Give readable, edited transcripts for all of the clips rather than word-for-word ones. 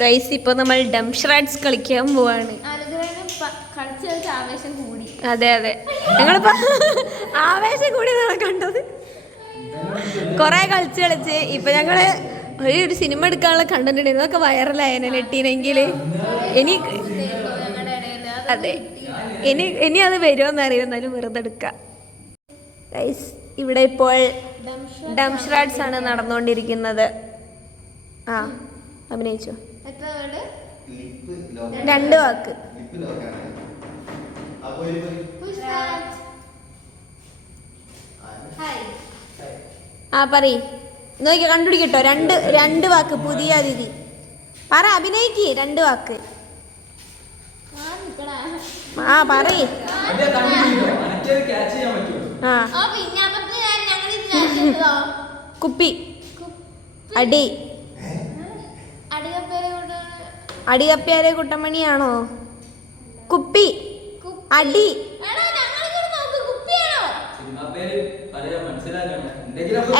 Guys ഇപ്പൊ നമ്മൾ ഡംഷ്രാഡ്സ് കളിക്കാൻ പോവാണ്. അതെ അതെ, ഞങ്ങളിപ്പോ ആവേശം കൂടി കണ്ടത്. കൊറേ കളിച്ച് ഇപ്പൊ ഞങ്ങള് ഒരു സിനിമ എടുക്കാനുള്ള കണ്ടന്റ് ഉണ്ട്. ഇതൊക്കെ വൈറലായനെ നെട്ടിനെങ്കിൽ ഇനി അതെ ഇനി അത് വരുമോന്ന് അറിയാം. എന്നാലും വെറുതെ എടുക്കാം. ഗൈസ് ഇവിടെ ഇപ്പോൾ ഡംഷ്രാഡ്സ് ആണ് നടന്നുകൊണ്ടിരിക്കുന്നത്. ആ അഭിനയിച്ചു. 2 വാക്ക്. ആ പറയ്, നോക്കിയ കണ്ടുപിടിക്കട്ടോ. 2 വാക്ക്. പുതിയ അതിഥി പറ, അഭിനയിക്ക്. 2 വാക്ക്. ആ പറയ്. കുപ്പി, അടി, അടികപ്പ്യാരെ കുട്ടമണിയാണോ? കുപ്പി, അടി.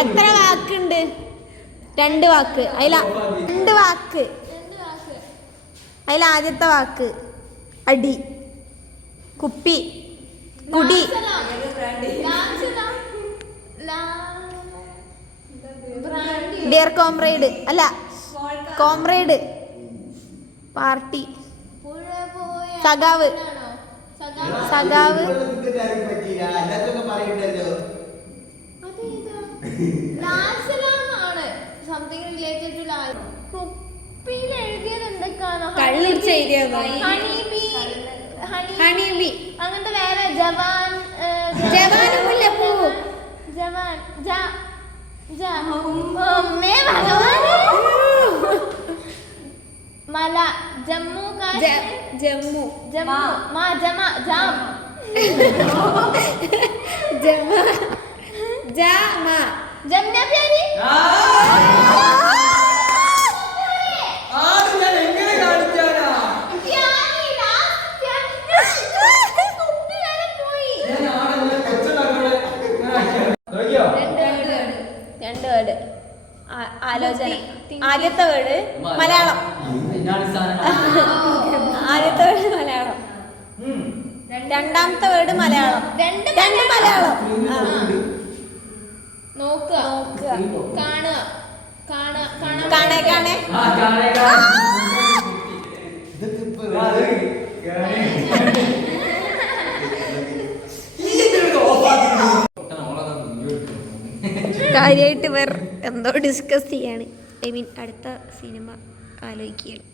എത്ര വാക്കുണ്ട്? 2 വാക്ക്. അതിൽ 2 വാക്ക്. അതിൽ ആദ്യത്തെ വാക്ക് അടി, കുപ്പി, കുടി. ഡിയർ കോമ്രേഡ് അല്ല, കോമ്രേഡ്, പാർട്ടി, സഖാവ്, സഖാവ്, അങ്ങനത്തെ വേറെ ജവാൻ, ജവാൻ, മല, ജമ്മു ജമ്മു ജമ്മു മാ ജമ ജാം ജമ ജമ ജംന പ്യാരി. ആലോചന. ആദ്യത്തെ വേർഡ് മലയാളം. ആദ്യത്തെ വേർഡ് മലയാളം. രണ്ടാമത്തെ വേർഡ് മലയാളം. 2 മലയാളം. നോക്കുക, കാണുക, കാണേ കാണേ. കാര്യമായിട്ട് വേറെ എന്തോ ഡിസ്കസ് ചെയ്യാണ്. ഐ മീൻ അടുത്ത സിനിമ ആലോചിക്കുകയാണ്.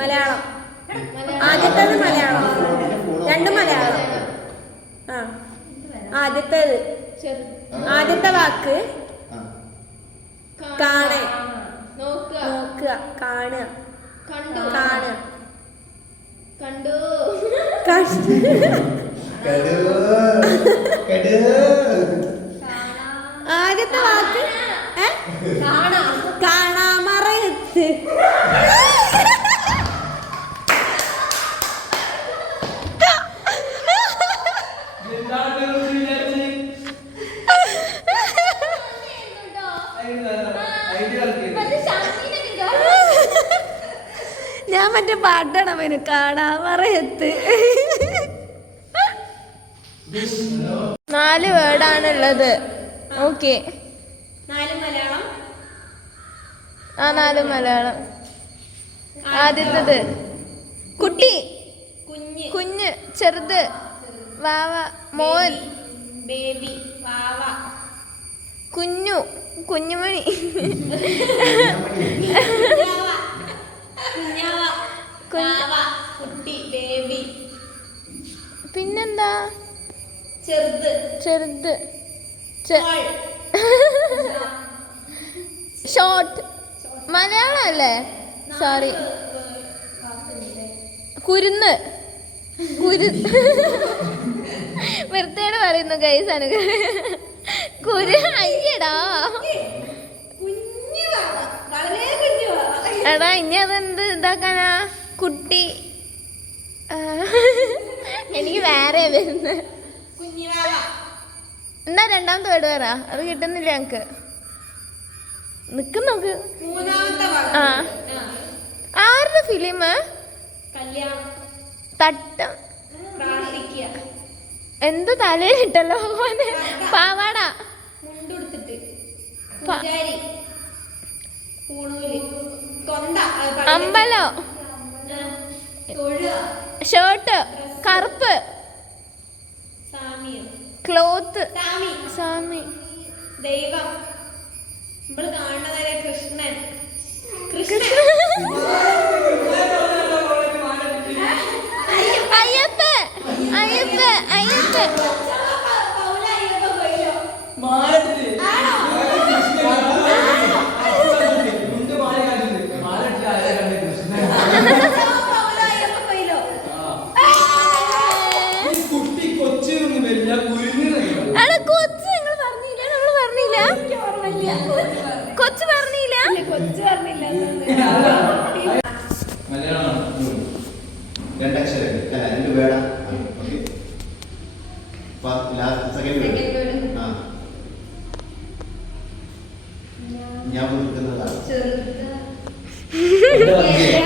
മലയാളം. ആദ്യത്തേത് മലയാളം. 2 മലയാളം. ആദ്യത്തേത് ആദ്യത്തെ വാക്ക് കാണേ, നോക്കുക, കാണുക, കാണുക, കണ്ടു, ആദ്യത്തെ വാക്ക് കാണാമറയത്ത്. ഞാൻ മറ്റേ പാട്ടാണ് അവന് കാണാമറയത്ത്. 4 വേർഡാണുള്ളത്. ഓക്കെ, 4 മലയാളം. 4 മലയാളം. ആദ്യത്തേത് കുട്ടി, കുഞ്ഞ്, ചെറുത്, വാവ, മോൻ, ബേബി, വാവ, കുഞ്ഞു, കുഞ്ഞുമണി, കുട്ടി, ബേബി. പിന്നെന്താ? ചെറുത്, ഷോർട്ട്. മലയാളം അല്ലേ? സോറി. കുരുന്ന്, വൃത്തിയോട് പറയുന്നു ഗൈസ്. ആണ് അയ്യടാ എടാ, ഇനി അതെന്ത് ഇതാക്കാനാ? കുട്ടി. എനിക്ക് വേറെ വരുന്നത് എന്നാ രണ്ടാമത്തെ വേർഡ് പറ. അത് കിട്ടുന്നില്ല ഞങ്ങക്ക്. നോക്ക്. ആ ആരുടെ ഫിലിം? തട്ടം. എന്ത് തലയിലിട്ടല്ലോ പാവാട. അമ്പലോ ഷർട്ട് കറുപ്പ് ക്ലോത്ത് സ്വാമി ദൈവം നമ്മൾ കാണുന്നതല്ലേ കൃഷ്ണൻ അയ്യപ്പ അയ്യപ്പ അയ്യപ്പ കൊച്ചു പറഞ്ഞില്ല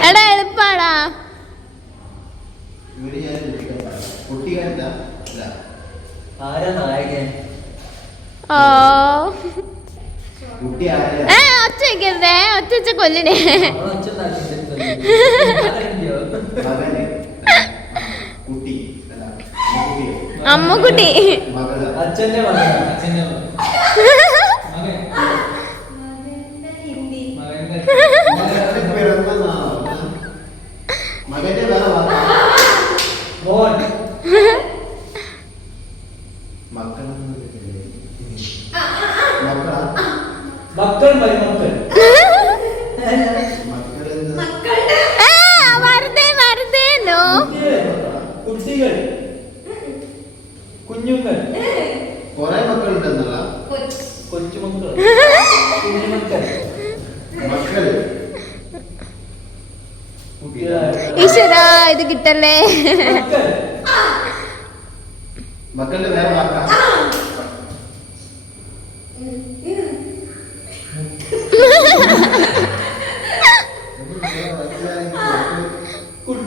എടാ എളുപ്പാടാ. ഒച്ച വെക്കരുതേ, ഒച്ച വെച്ച കൊല്ലിനെ. അമ്മുക്കുട്ടി കുഞ്ഞുങ്ങൾ കുറെ മക്കളുണ്ടെന്നല്ല കൊച്ചുമക്കൾ മക്കൾ ഈശ്വരാ ഇത് കിട്ടല്ലേ. മക്കളുടെ വേറെ വാക്കാ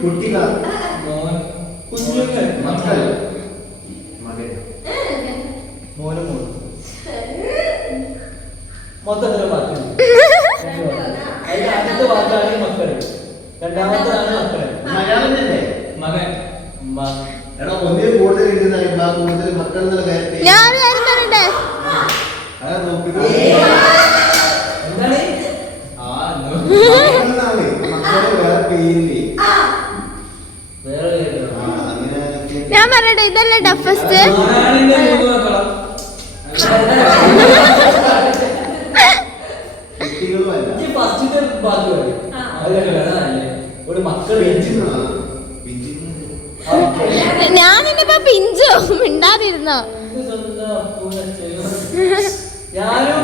കുട്ടികൾ കുഞ്ഞുങ്ങൾ മക്കൾ മകൻ മോനും മോനും മൊത്തത്തിലെ വാക്ക്. അതിൽ ആദ്യത്തെ വാക്കാണ് മക്കള്, രണ്ടാമത്തേതാണ് മക്കള്. മലയാളം തന്നെ മകൻ. എടാ ഒന്നിൽ കൂടുതൽ എഴുതുന്ന കൂടുതൽ മക്കൾ എന്നുള്ള കാര്യത്തിൽ അതാ നോക്കുന്നത്. എന്താണ് മക്കളെ വേറെ പേരില്ലേ വേറെ ഞാൻ പറയട്ടെ, ഇതല്ലേ ടഫസ്റ്റ്? ഞാനിപ്പോ പിഞ്ചോ മിണ്ടാതിരുന്നോ? ഞാനും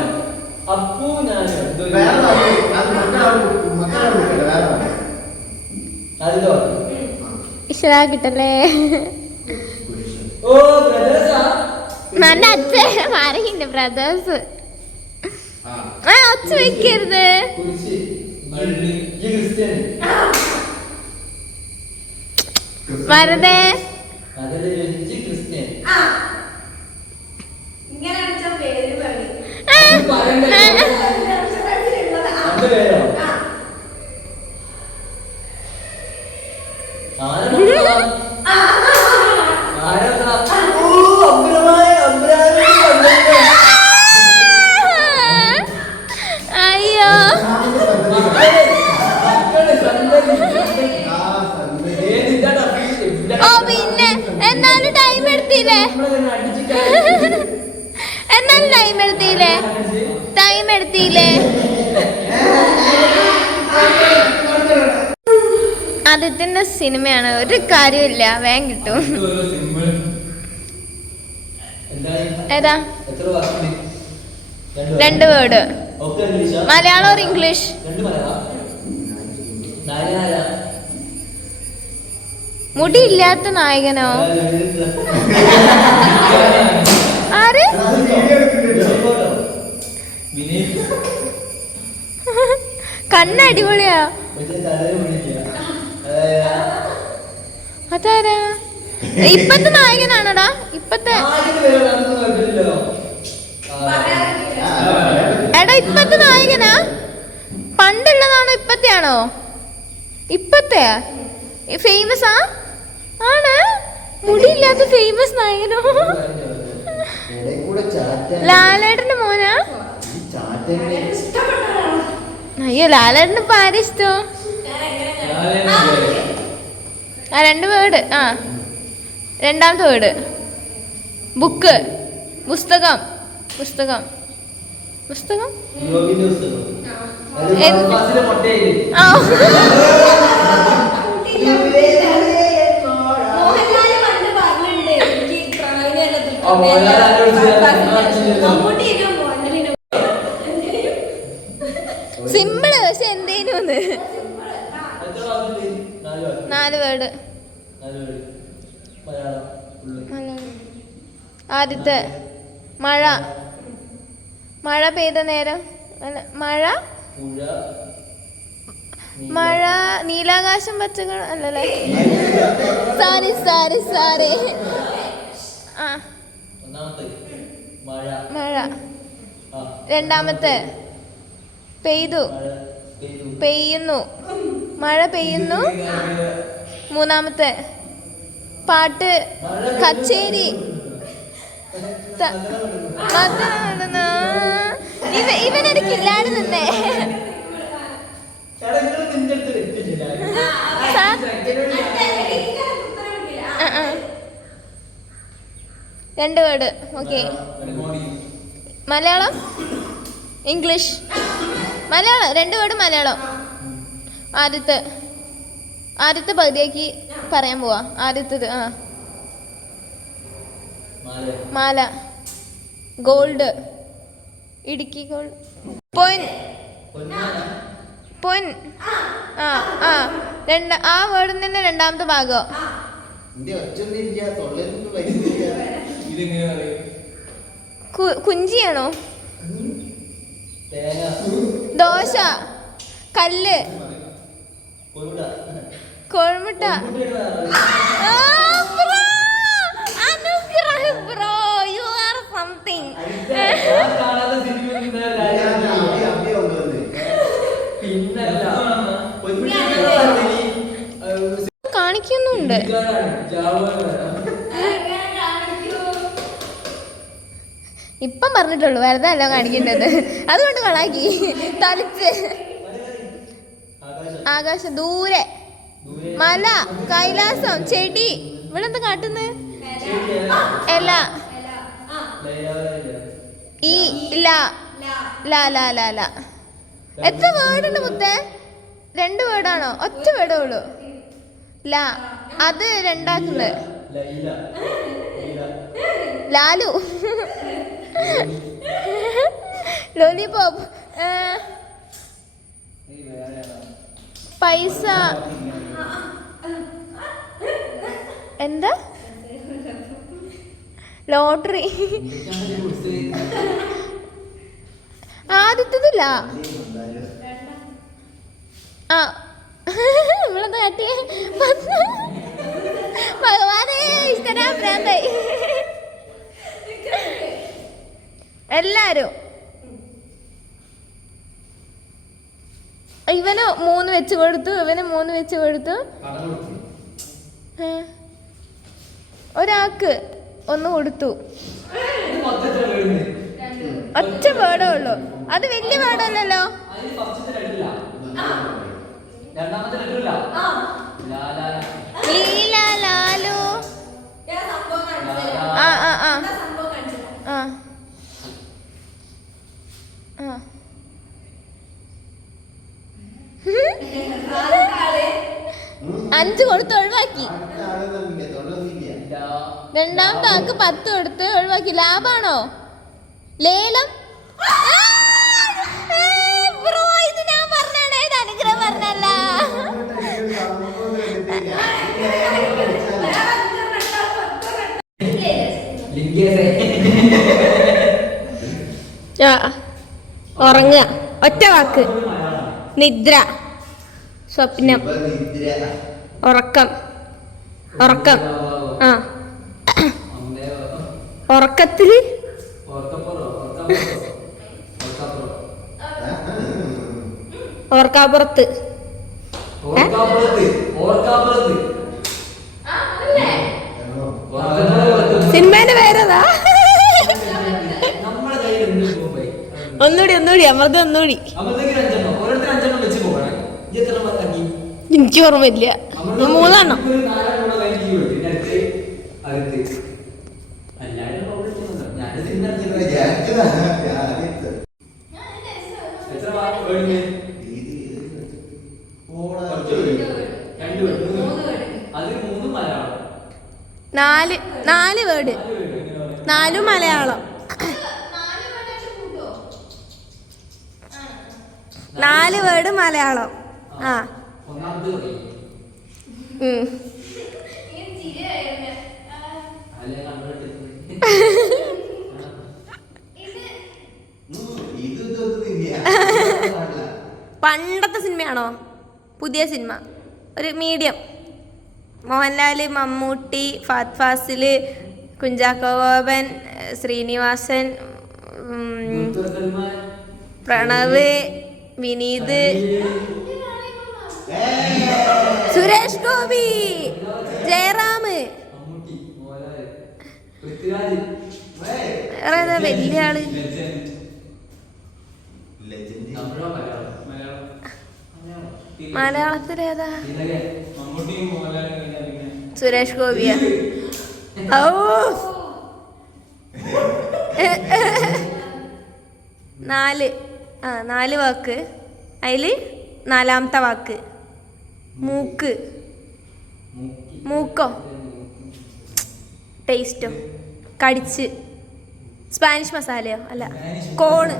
അപ്പു ഞാനും ഇഷ്ട കിട്ടല്ലേ. ഓ ബ്രദേഴ്സാ നല്ല അച്ഛൻ മാറിയില്ല ബ്രദേഴ്സ്. ആ ഒച്ച വെക്കരുത്. വെറുതെ അയ്യോ ഓ പിന്നെ എന്നാലും ടൈം എടുത്തില്ലേ, എന്നാലും ടൈം എടുത്തില്ലേ. ആദ്യത്തിന്റെ സിനിമയാണ്, ഒരു കാര്യമില്ല, വേഗം കിട്ടും. ഏതാ? 2 വേർഡ്. Malayalam or English? മുടി ഇല്ലാത്ത നായകനോ? ആ ആര് കണ്ണ് അടിപൊളിയാ. അതാരാ? ഇപ്പത്തെ നായകനാണോടാ? ഇപ്പത്തെ എടാ ഇപ്പത്തെ നായകനാ? പണ്ടുള്ളതാണോ ഇപ്പത്തെ ആണോ? ഇപ്പത്തെ ഫേമസ് ആണ്. മുടിയില്ലാത്ത ഫേമസ് നായകനോ? ലാലേട്ടന്റെ മോനാ? അയ്യോ ലാലേട്ടന് ഇപ്പൊ ആരും ഇഷ്ടോ? ആ 2 വേർഡ്. ആ രണ്ടാമത്തെ വേർഡ് ബുക്ക്. പുസ്തകം. പുസ്തകം. പുസ്തകം. ആ സിമ്പിള് പക്ഷെ എന്തേലും ഒന്ന് 4 വേർഡ്. ആദ്യത്തെ മഴ. മഴ പെയ്ത നേരം. മഴ മഴ നീലാകാശം പച്ചകൾ അല്ലല്ലേ? Sorry sorry sorry. ആ മഴ. രണ്ടാമത്തെ പെയ്തു. പെയ്യുന്നു. മഴ പെയ്യുന്നു. മൂന്നാമത്തെ പാട്ട് കച്ചേരി. ഇവനൊരു കില്ലാട് നിന്നേ. 2 word. Okay. Malayalam English. Malayalam 2 word Malayalam. ആദ്യത്തെ പകുതിയാക്കി പറയാൻ പോവാ. ആദ്യത്തേത് മാല. ഗോൾഡ്. ഇടുക്കി ഗോൾഡ്. പൊൻ. പൊൻ. ആ വേർഡിൽ തന്നെ രണ്ടാമത്തെ ഭാഗം. കുഞ്ചിയാണോ? ദോശ. കല്ല്. കോഴിമുട്ട. Bro you are something. കാണിക്കുന്നുണ്ട്. ഇപ്പം പറഞ്ഞിട്ടുള്ളൂ, വെറുതെ അല്ല കാണിക്കേണ്ടത്. അതുകൊണ്ട് വളാക്കി തളിച്ച്. ആകാശം. ദൂരെ. മല. കൈലാസം. ചെടി. ഇവിടെ എന്താ കാട്ടുന്നത്? എല. ഈ ല. എത്ര വേർഡുണ്ട് മുത്തേ? 2 വേർഡാണോ? ഒറ്റ വേർഡേ ഉള്ളൂ. ല. അത് രണ്ടാക്കുന്നത്. ലാലു. ലോലിപോപ്പ്. പൈസ. എന്താ? ലോട്ടറി. ആദ്യത്തതില്ല. നമ്മളെന്താ കാട്ടിയേ? ഭഗവാനെ ഇഷ്ടരാ ഭ്രാന്തായി എല്ലാരും. ഇവന് 3 വെച്ച് കൊടുത്തു. ഇവന് 3 വെച്ച് കൊടുത്തു. ഒരാൾക്ക് 1 കൊടുത്തു. ഒറ്റ വേർഡേ ഉള്ളൂ. അത് വലിയ വേർഡല്ലല്ലോ. ലീല. ലാലു. അഞ്ച് കൊടുത്ത് ഒഴിവാക്കി. രണ്ടാമത്തെ ആൾക്ക് 10 കൊടുത്ത് ഒഴിവാക്കി. ലാഭാണോ? ലേലം. ബ്രോ ഇത് ഞാൻ പറഞ്ഞാണ്. ഇത് അനുഗ്രഹം പറഞ്ഞല്ല. ഉറങ്ങുക. ഒറ്റ വാക്ക്. നിദ്ര. സ്വപ്നം. ഉറക്കം. ഉറക്കം. ആ ഉറക്കത്തില് ഓർക്കാപ്പുറത്ത്. സിനിമേന്റെ പേരതാ? ഒന്നുകൂടി അമൃത ഒന്നുകൂടി. എനിക്ക് ഓർമ്മയില്ല. 3 4 വേർഡ്. 4 മലയാളം. 4 വേർഡ് മലയാളം. ആ പണ്ടത്തെ സിനിമയാണോ പുതിയ സിനിമ? ഒരു മീഡിയം. മോഹൻലാൽ, മമ്മൂട്ടി, ഫഹദ് ഫാസിൽ, കുഞ്ചാക്കോ ബോബൻ, ശ്രീനിവാസൻ, പ്രണവ്, വിനീത്, സുരേഷ് ഗോപി, ജയറാം, വലിയ ആള്. മലയാളത്തിലേതാ? സുരേഷ് ഗോപിയ. ഓ 4 വാക്ക്. അതില് 4ാമത്തെ വാക്ക് മൂക്ക്. മൂക്കോ ടേസ്റ്റോ? കടിച്ച്. സ്പാനിഷ് മസാലയോ? അല്ല. കോണ്.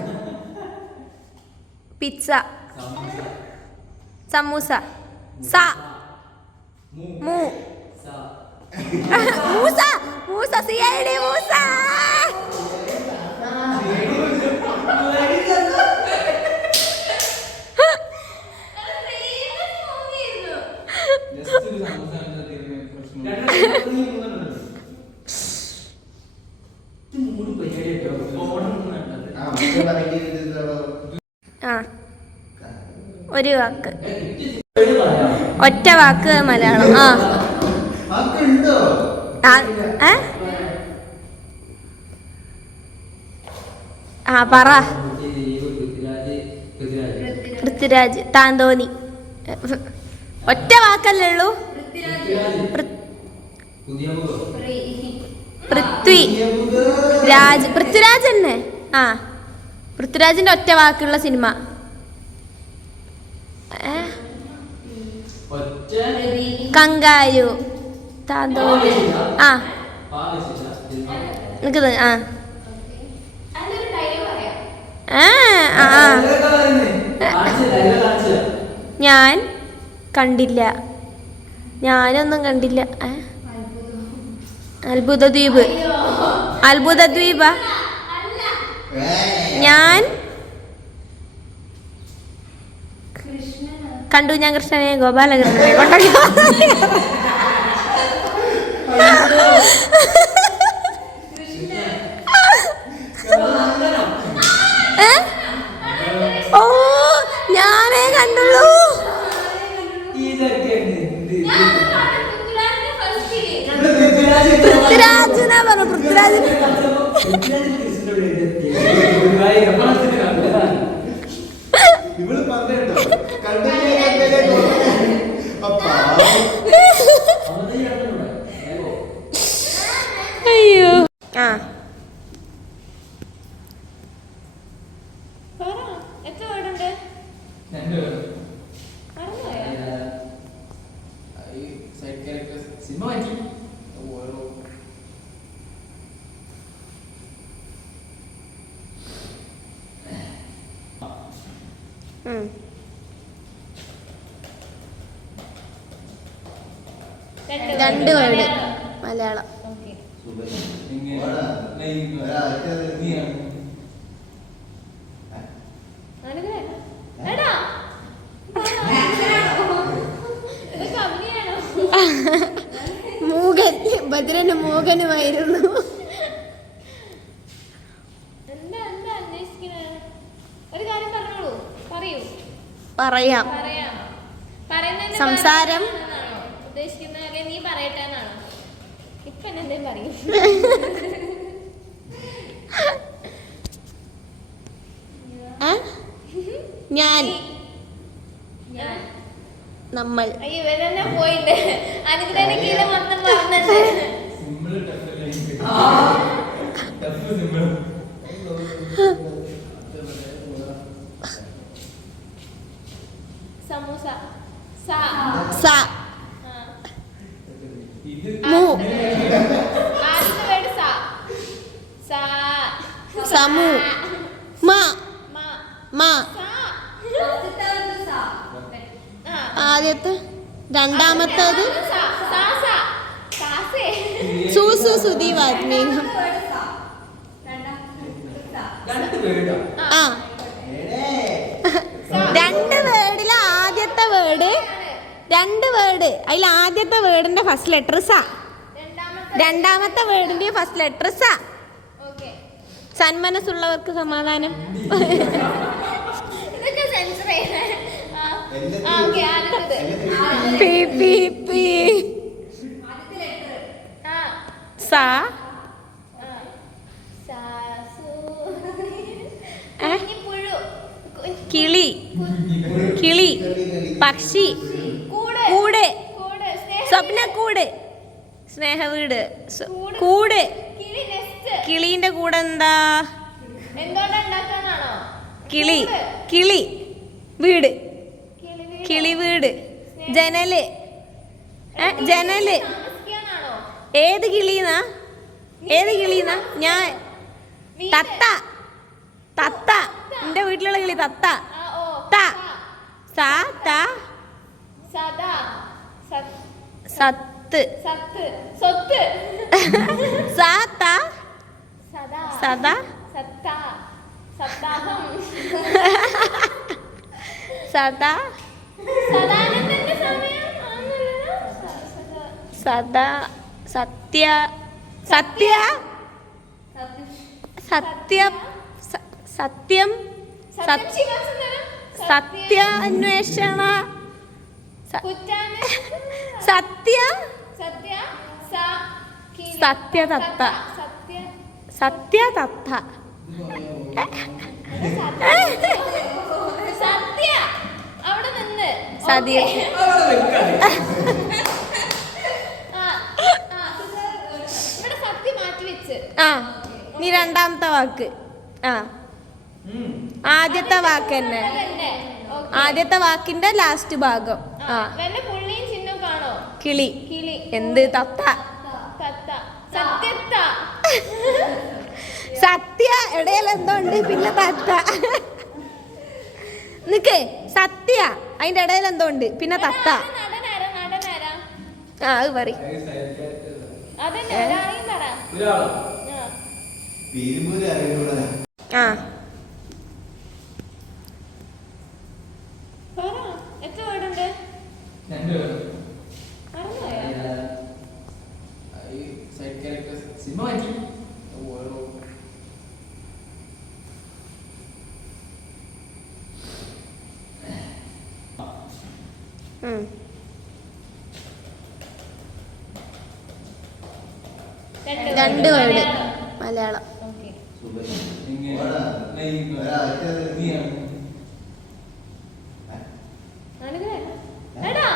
പിസ്സ. സമൂസ. മൂസ. CID മൂസ. ഒരു വാക്ക്. ഒറ്റ വാക്ക് മലയാളം. പറ. പൃഥ്വിരാജ്. താന്തോന്നി. ഒറ്റ വാക്കല്ലേ ഉള്ളൂ. പൃഥ്വിരാജ് തന്നെ. പൃഥ്വിരാജിന്റെ ഒറ്റ വാക്കുള്ള സിനിമ. കങ്കാരു. താന്തോന്നി. നിനക്ക് ഞാൻ കണ്ടില്ല. ഞാനൊന്നും കണ്ടില്ല. അത്ഭുതദ്വീപ്. അത്ഭുതദ്വീപ. ഞാൻ കണ്ടു. ഞാൻ കൃഷ്ണനെ ഗോപാലകൃഷ്ണനെ കൊണ്ടാക്കി. ഓ ഞാനേ കണ്ടുള്ളൂ. പൃഥ്വിരാജിനെ പറഞ്ഞു. പൃഥ്വിരാജിന് അയ്യോ. എത്ര വേർഡുണ്ട്? സിനിമ മാറ്റി. രണ്ട് വേർഡ് മലയാളം. എന്താ എന്താ അന്വേഷിക്കണേ? ഒരു കാര്യം പറഞ്ഞോളൂ, പറയൂ. പറയാം. പറയാം. പറയുന്നതിന് സംസാരം. എന്നാണോ ഉദ്ദേശിക്കുന്നത്, അല്ലെ നീ പറയട്ടെ എന്നാണോ? ഇപ്പൊ എന്തേലും പറയും. ഞാൻ, നമ്മൾ. അയ്യോ ഇവരെന്നെ പോയിണ്ട്. അനുഗ്രഹന്റെ കീഴിൽ മൊത്തം പറഞ്ഞിട്ട്. സമൂസ. സ. സ. മു. ആദ്യത്തെ വേർഡ് സ. സ. സമു. മ. മ. മ. സ. ആദ്യത്തെ. രണ്ടാമത്തേത് സ. സ. സ. സാസേ. സൂസു സുധി വാത്മീകം. ആ, രണ്ട് വേർഡിലെ ആദ്യത്തെ വേർഡ്, രണ്ട് വേർഡ്. അതിൽ ആദ്യത്തെ വേർഡിന്റെ ഫസ്റ്റ് ലെറ്റർ സ, രണ്ടാമത്തെ വേർഡിന്റെ ഫസ്റ്റ് ലെറ്റർ സ. ഓക്കേ. സന്മനസ്സുള്ളവർക്ക് സമാധാനം. ഇതൊക്കെ സെൻസർ ചെയ്യണേ. ഓക്കേ, ആദ്യത്തേത്. P P P. ആ. സ. സാസു. ഏ? പുഴു. കിളി. കിളി. പക്ഷി. കൂട്. കൂട്. കൂട്. സ്വപ്നക്കൂട്. സ്നേഹവീട്. കൂട്. കിളി. നെസ്റ്റ്. കിളീന്റെ കൂടെ എന്താ? എന്തോണ്ടാ ഉണ്ടാക്കാനാണോ? കിളി. കിളി. വീട്. കിളി. കിളി വീട്. ജനല്. ജനല്. താമസിക്കാനാണോ? ഏത് കിളീന്നാ? ഏത് കിളീന്നാ? ഞാൻ തത്ത. തത്ത. എന്റെ വീട്ടിലുള്ള കിളി തത്ത. ഓ. ത. സ. ത. സദാ. സത്ത്. സത്ത്. സ്വത്ത്. സ. ത. സദാ. സദാ. സത്ത. സപ്താഹം. സദാ. സദാനന്ദന്റെ സമയം ആണല്ലോ. സദാ. സത്യ. സത്യ. സത്യ. സത്യം. സത്യ അന്വേഷണ. സത്യ. സത്യ. സത്യതത്ത. സത്യ. സത്യതത്ത. സത്യ. അവിടെ നിന്ന്. സത്യ. ഇവിടെ സത്യ മാറ്റി വെച്ച്. ആ, നീ രണ്ടാമത്തെ വാക്ക്. ആ, ആദ്യത്തെ വാക്ക് തന്നെ. അതന്നെ. ഓക്കേ. ആദ്യത്തെ വാക്കിന്റെ ലാസ്റ്റ് ഭാഗം. ആ, വല്ല പുള്ളിയും ചിഹ്നം കാണോ? കിളി. കിളി. എന്ത്? തത്ത. തത്ത. സത്യത്ത. സത്യ ഇടയിൽ എന്തോ ഉണ്ട്, പിന്നെ തത്ത. നിക്ക്, സത്യ അതിന്റെ ഇടയിൽ എന്തോ ഉണ്ട്, പിന്നെ തത്ത. നടനാരാ? നടനാരാ? ആ, അത് പറ. അതന്നെ, ഒരാളെയും പറ. ആ, പറ. എത്ര വേർഡുണ്ട്? മറന്നുപോയോ? രണ്ട് വേർഡ് മലയാളം. ഓക്കേ. എടാ,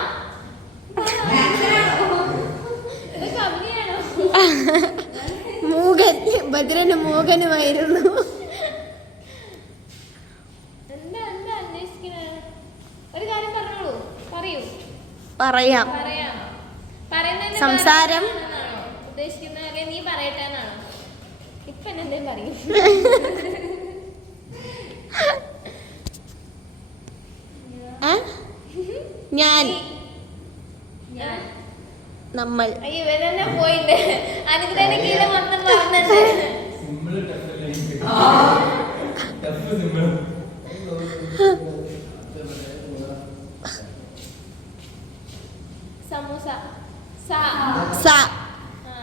ഇതൊക്കെ അഭിനയാണോ? മൂകൻ. ഭദ്രന് മൂകനുമായിരുന്നു. എന്താ എന്താ അന്വേഷിക്കണേ? ഒരു കാര്യം പറഞ്ഞോളൂ, പറയൂ. പറയാം. പറയാം. പറയുന്നതിന് സംസാരം. എന്നാണോ ഉദ്ദേശിക്കുന്നത്, അല്ലെ നീ പറയട്ടെ എന്നാണോ? ഇപ്പൊ എന്തേലും പറയും. ഞാൻ, നമ്മൾ. അയ്യോ ഇവരെന്നെ പോയിണ്ട്. അനുഗ്രഹന്റെ കീഴിൽ മൊത്തം പറഞ്ഞിട്ട്. സമൂസ. സ. സ. ആ.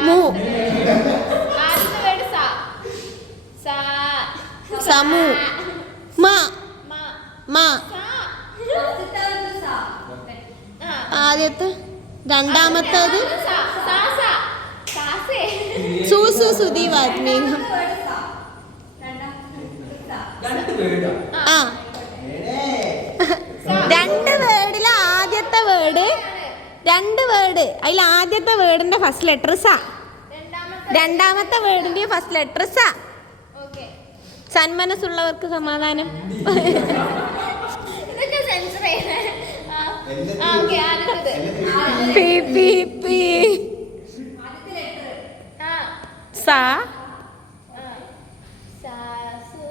മു. ആദ്യത്തെ വേർഡ് സ. സമു മ മാ മ സാ ആദ്യത്തെ രണ്ടാമത്തേത് സാ സാ സാ സാസേ സൂസു സുധി വാത്മീക രണ്ട് വേർഡാ ആ രണ്ട് വേർഡിലെ ആദ്യത്തെ വേർഡ് രണ്ട് വേർഡ് അതിൽ ആദ്യത്തെ വേർഡിന്റെ ഫസ്റ്റ് ലെറ്റർ സ രണ്ടാമത്തെ വേർഡിന്റെ ഫസ്റ്റ് ലെറ്റർ സ ഓക്കേ സന്മനസ്സുള്ളവർക്ക് സമാധാനം ഇതൊക്കെ സെൻസർ ചെയ്യണേ ആ ഓക്കേ അടുത്തത് പി പി പി ആ സ സാസു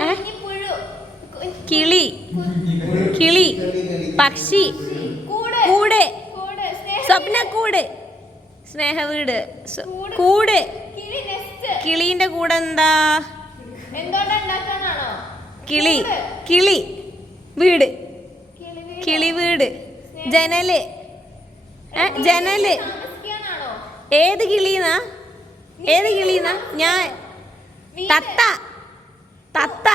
ഏ? പുഴു കിളി കിളി പക്ഷി കൂട് കൂട് കൂട് സ്നേഹ സ്വപ്നക്കൂട് സ്നേഹവീട് കൂട് കിളി നെസ്റ്റ് കിളീന്റെ കൂടെ എന്താ എന്തോണ്ടാ ഉണ്ടാക്കാനാണോ കിളി കിളി വീട് കിളി കിളി വീട് ജനല് ജനല് താമസിക്കാനാണോ ഏത് കിളീന്നാ ഏത് കിളീന്നാ ഞാൻ തത്ത തത്ത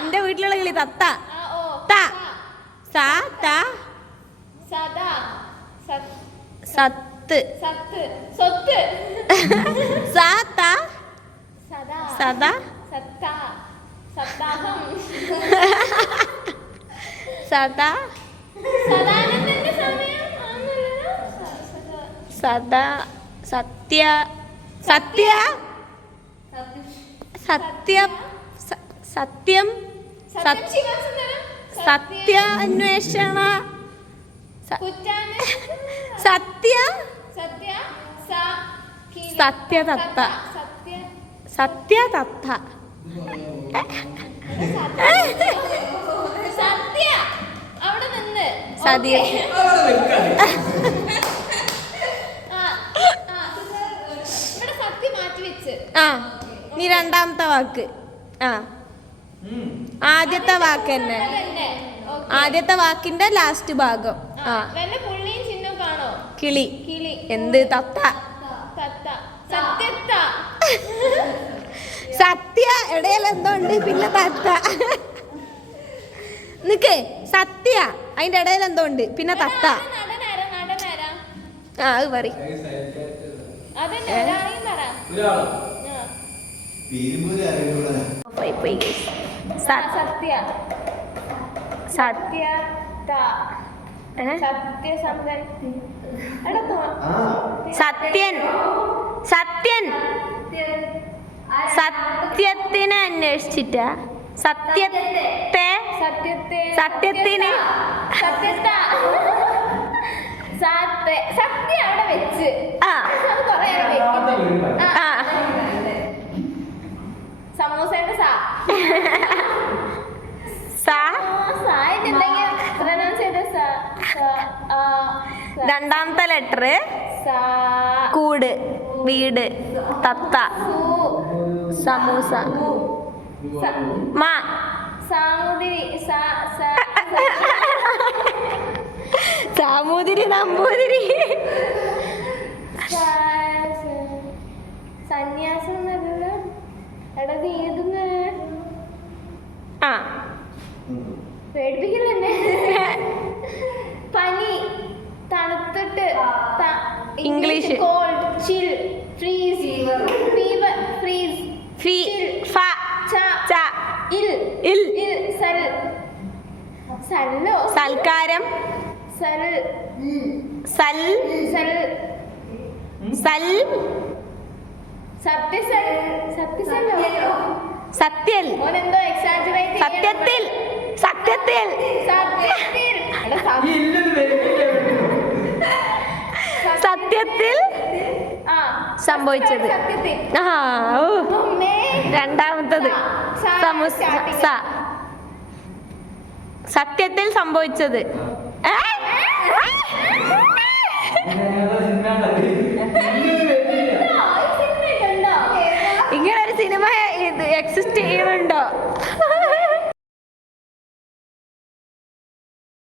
എന്റെ വീട്ടിലുള്ള കിളി തത്ത ആ ഓ ത സ ത സദാ സത്ത് സത്ത് സ്വത്ത് സ ത സദാ സദാ സത്ത സത്താഹം സദാ സദാനന്ദന്റെ സമയം ആണല്ലോ സദാ സത്യ സത്യ സത്യ സത്യം സത്യം ശിവസുന്ദരം സത്യ അന്വേഷണ കുറ്റാന് സത്യ സത്യ സത്യതത്ത സത്യ സത്യതത്ത സത്യ അവിടെ നിന്ന് സത്യ ഇവിടെ സത്യ മാറ്റി വെച്ച് ആ നീ രണ്ടാമത്തെ വാക്ക് ആ ആദ്യത്തെ വാക്ക് തന്നെ അതന്നെ ആദ്യത്തെ വാക്കിന്റെ ലാസ്റ്റ് ഭാഗം ആ വല്ല പുള്ളിയും ചിഹ്നം കാണോ കിളി കിളി എന്ത് തത്ത തത്ത സത്യത്ത സത്യ ഇടയിൽ എന്തോ ഉണ്ട് പിന്നെ തത്ത നിക്ക് സത്യ അതിന്റെ ഇടയിൽ എന്തോ ഉണ്ട് പിന്നെ തത്ത നടനാര നടനാര ആ അത് പറ അതന്നെ ഒരാളെയും പറ ഒരാളോ ആ. പേരുപോലെ അറിയുള്ളൂ പോയി സത്യ സത്യ സത്യസന്ധൻ എടാ സത്യൻ സത്യൻ സത്യത്തിനെ അന്വേഷിച്ചിട്ടാ സത്യത്തെ സത്യത്തെ സത്യത്തിന് സത്യത്ത സത്യ അവിടെ വെച്ച് ആ അത് കൊറേ വെക്കും ആ സമൂസയുടെ സാ എന്തെങ്കിലും പ്രൊനൗൺസ് ചെയ്ത രണ്ടാമത്തെ ലെറ്റർ കൂട് വീട് തത്ത സമൂസ മാ സാമുദിരി സാമൂതിരി നമ്പൂതിരി സന്യാസം എന്നല്ലോ എടാ നീ ഏതെന്ന് ആ പേടിപ്പിക്കില്ലെന്നെ പനി തണുത്തിട്ട് ഇംഗ്ലീഷ്. കോൾഡ് ചിൽ ഫ്രീസ് ഫീവർ ഫ്രീസ് ഫി ഫ ച ഇൽ ഇൽ ഇൽ സൽ സല്ലോ സൽക്കാരം സൽ സൽ സൽ സൽ സത്യസൽ സത്യസല്ലോ സത്യൽ ഓനെന്തോ എക്സാജറേറ്റ് സത്യത്തിൽ സത്യത്തിൽ സത്യത്തിൽ എടാ സത്യത്തിൽ ആ സംഭവിച്ചത് സത്യത്തിൽ ആ ഓ അമ്മേ. രണ്ടാമത്തത് സ. സമു- starting. സ. സത്യത്തിൽ സംഭവിച്ചത് ഏ? ആ, ഈ സിനിമ കണ്ടോ? ഇങ്ങനെ ഒരു സിനിമ ഇത് എക്സിസ്റ്റ് ചെയ്യുന്നുണ്ടോ